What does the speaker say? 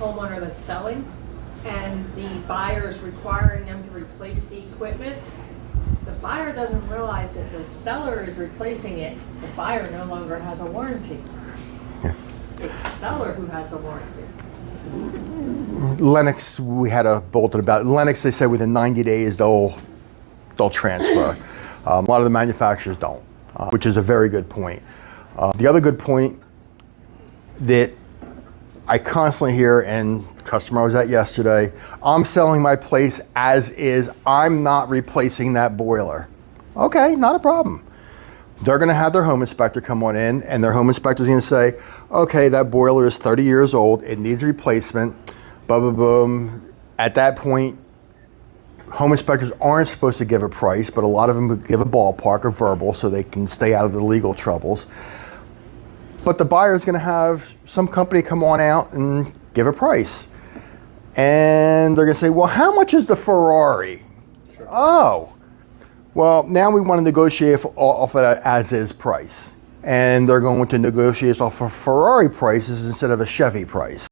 homeowner that's selling and the buyer is requiring them to replace the equipment, the buyer doesn't realize that the seller is replacing it. The buyer no longer has a warranty. Yeah. It's the seller who has the warranty. Lennox, we had a bulletin about Lennox. They say within 90 days they'll transfer. A lot of the manufacturers don't, which is a very good point. The other good point that I constantly hear, and customer I was at yesterday, I'm selling my place as is. I'm not replacing that boiler. Okay, not a problem. They're going to have their home inspector come on in, and their home inspector is going to say, okay, that boiler is 30 years old. It needs replacement. Boom, boom, boom. At that point, home inspectors aren't supposed to give a price, but a lot of them give a ballpark or verbal so they can stay out of the legal troubles. But the buyer is going to have some company come on out and give a price. And they're going to say, well, how much is the Ferrari? Sure. Oh, well, now we want to negotiate off of that as-is price. And they're going to negotiate off of Ferrari prices instead of a Chevy price.